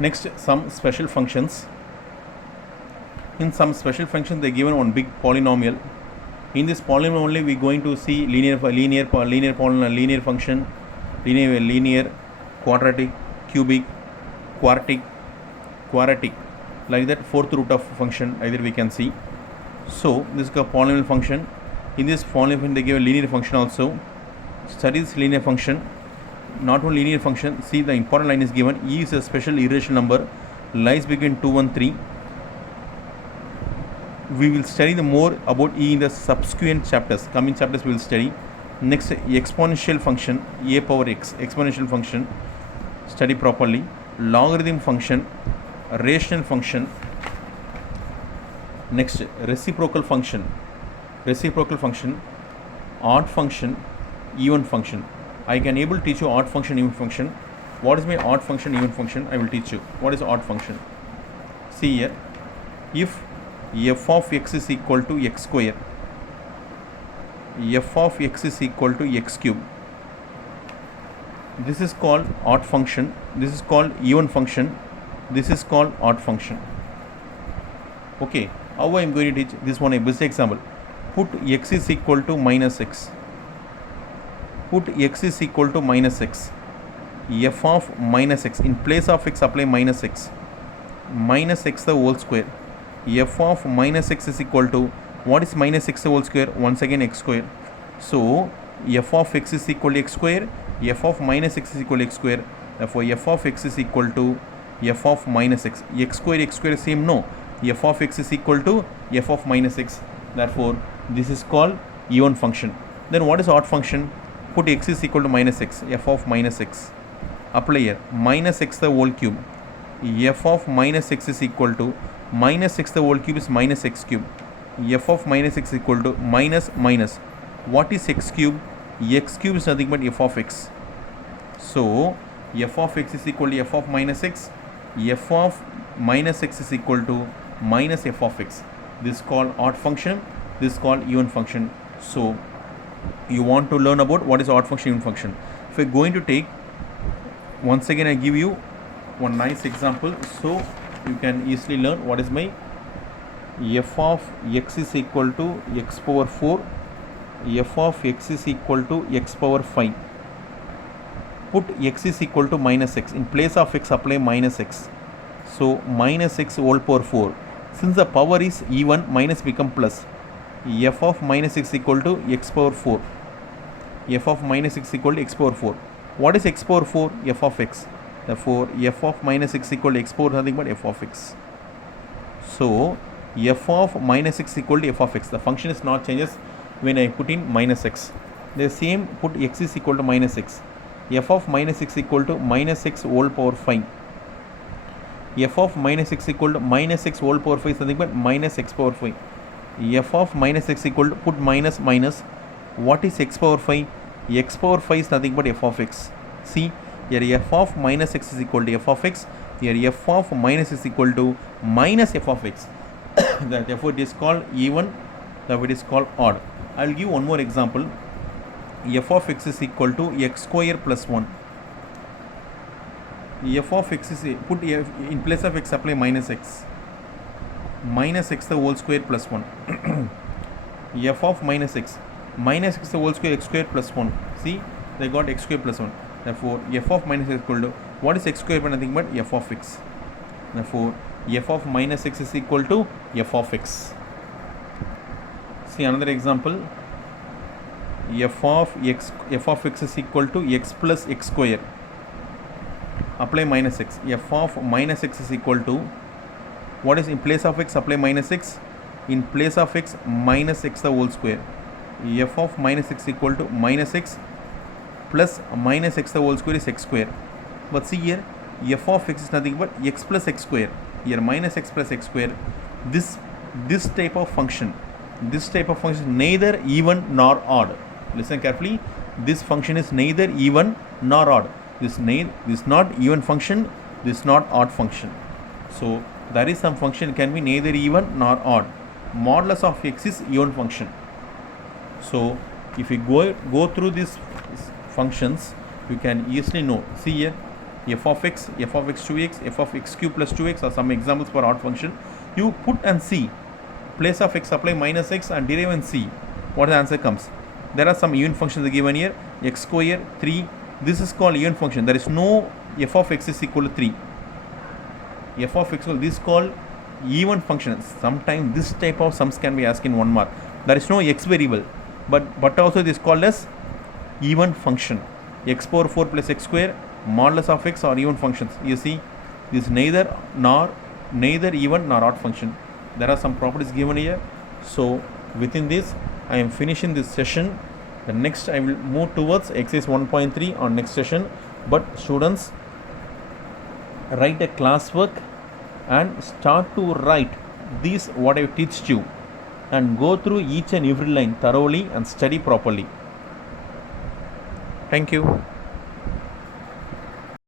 Next, some special functions. In some special functions, they given one big polynomial. In this polynomial only, we going to see linear function, linear, quadratic, cubic, quartic, like that. Fourth root of function either we can see. So this is a polynomial function. In this polynomial function, they give a linear function also. Study this linear function. Not only linear function. See, the important line is given. E is a special irrational number, lies between 2 and 3. We will study the more about E in the subsequent chapters. Coming chapters we will study. Next, exponential function, a power x, exponential function, study properly. Logarithm function, rational function. Next, reciprocal function, odd function, even function. I can able to teach you odd function, even function. What is my odd function, even function? I will teach you. What is odd function? See here, if f of x is equal to x square, f of x is equal to x cube, this is called odd function, this is called even function, this is called odd function. Okay, how I am going to teach this one? A best example. Put x is equal to minus x. Put x is equal to minus x. F of minus x. In place of x, apply minus x. Minus x the whole square. F of minus x is equal to, what is minus x the whole square? Once again x square. So f of x is equal to x square. F of minus x is equal to x square. Therefore f of x is equal to f of minus x. X square same? No. F of x is equal to f of minus x. Therefore this is called even function. Then what is odd function? Put x is equal to minus x. F of minus x. Apply here minus x the whole cube. F of minus x is equal to minus x the whole cube is minus x cube. F of minus x is equal to minus. What is x cube? X cube is nothing but f of x. So f of x is equal to f of minus x. F of minus x is equal to minus f of x. This is called odd function. This is called even function. So you want to learn about what is odd function, even function. If we are going to take, once again I give you one nice example, so you can easily learn what is my f of x is equal to x power 4, f of x is equal to x power 5. Put x is equal to minus x. In place of x, apply minus x. So minus x whole power 4. Since the power is even, minus become plus. F of minus x equal to x power 4. F of minus x equal to x power 4. What is x power 4? F of x. Therefore f of minus x equal to x power nothing but f of x. So f of minus x equal to f of x. The function is not changes when I put in minus x. The same, put x is equal to minus x. F of minus x equal to minus x whole power 5. F of minus x equal to minus x whole power 5 is nothing but minus x power 5. F of minus x equal to, put minus. What is x power 5? X power 5 is nothing but f of x. See, here f of minus x is equal to f of x. Here f of minus is equal to minus f of x. Therefore it is called even, therefore it is called odd. I will give one more example. F of x is equal to x square plus 1. F of x is, put f, in place of x apply minus x. Minus x the whole square plus 1. F of minus x the whole square, x square plus 1. See, they got x square plus 1. Therefore f of minus x is equal to, what is x square but nothing but f of x. Therefore f of minus x is equal to f of x. See another example. F of x is equal to x plus x square. Apply minus x. F of minus x is equal to, what is in place of x, apply minus x. In place of x, minus x the whole square. F of minus x equal to minus x plus minus x the whole square is x square. But see here, f of x is nothing but x plus x square. Here minus x plus x square. This type of function is neither even nor odd. Listen carefully. This function is neither even nor odd. This not even function. This not odd function. So there is some function can be neither even nor odd. Modulus of x is even function. So if you go through these functions, you can easily know. See here, f of x 2x, f of x cube plus 2x are some examples for odd function. You put and see, place of x apply minus x and derive and see what the answer comes. There are some even functions given here, x square 3, this is called even function. There is no f of x is equal to 3. F of x, this is called even function. Sometimes this type of sums can be asked in 1 mark. There is no x variable, but also this is called as even function. X power 4 plus x square, modulus of x are even functions. You see, this is neither even nor odd function. There are some properties given here. So within this, I am finishing this session. The next I will move towards exercise 1.3 on next session. But students, write a classwork and start to write these what I teach you, and go through each and every line thoroughly and study properly. Thank you.